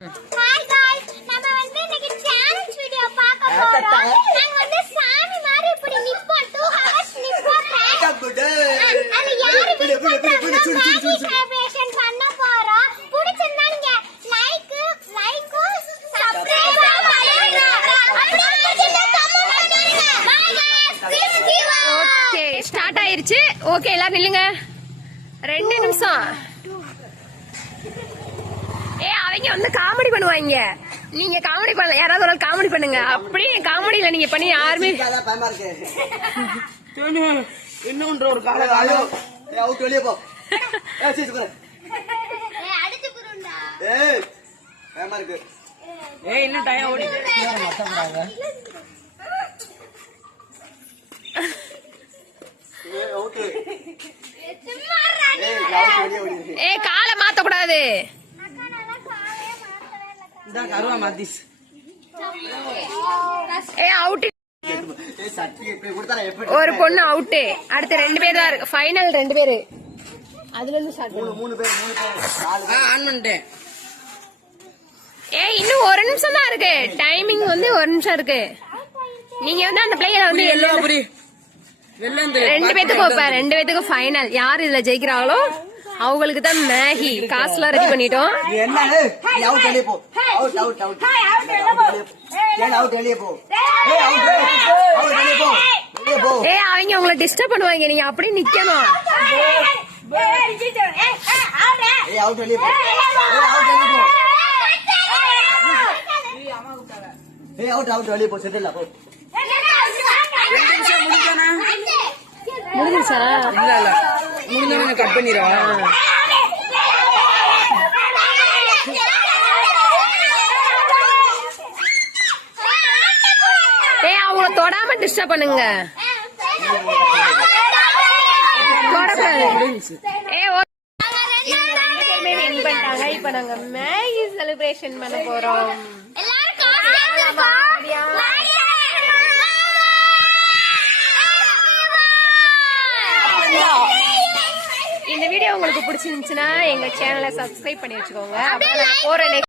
Hi guys நம்ம இன்னைக்கு challenge video பார்க்க போறோம். நாங்க சாமி மாதிரி இப்படி நிப்போம் 2 ஹவர்ஸ் நிப்போம். அது யாரு செலிப்ரேஷன் பண்ண போறோம். பிடிச்சிருந்தாங்க லைக் சப்ஸ்கிரைப் பண்ணுங்க. ஓகே ஸ்டார்ட் ஆயிருச்சு. ஓகே எல்லாரும் நில்லுங்க 2 நிமிஷம். அவங்க வந்து காமெடி பண்ணுவாங்க. நீங்க காமெடி பண்ணல, யாராவது ஒரு காமெடி பண்ணுங்க. அப்படியே காமெடியில நீங்க பண்ணி யாருமே இன்னொன்று ஒரு கால அவுட் வெளியே போ. இன்னும் டைம் ஓடி காலை மாத்த கூடாது. ஒரு பொண்ணு அவுட்டு. அடுத்து 2 பேர் தான் இருக்கு. ஃபைனல் 2 பேரு. அதுல இருந்து ஸ்டார்ட் பண்ணு. 3 பேர் ஆன் பண்ணிட்டேன். இன்னும் 1 நிமிஷம் தான் இருக்கு. டைமிங் வந்து 1 நிமிஷம் இருக்கு. நீங்க வந்து அந்த பிளேயர் வந்து 2 பேத்துக்கு ஃபைனல். யார் இதுல ஜெயிக்கிறாங்களோ அவங்களுக்கு தான் மேகி. காசுலாம் ரெடி பண்ணிட்டோம். அவங்க உங்களை டிஸ்டர்ப் பண்ணுவாங்க. நீங்க அப்படியே நிக்கணும். முடிஞ்சிச்சா? முடிஞ்ச கட் பண்ணிடுவா. அவங்கள தொடாம டிஸ்டர்ப் பண்ணுங்க. இப்ப நாங்க மேகி செலிப்ரேஷன் பண்ண போறோம். இந்த வீடியோ உங்களுக்கு பிடிச்சிருந்துச்சுன்னா எங்க சேனலை சப்ஸ்கிரைப் பண்ணி வச்சுக்கோங்க. போற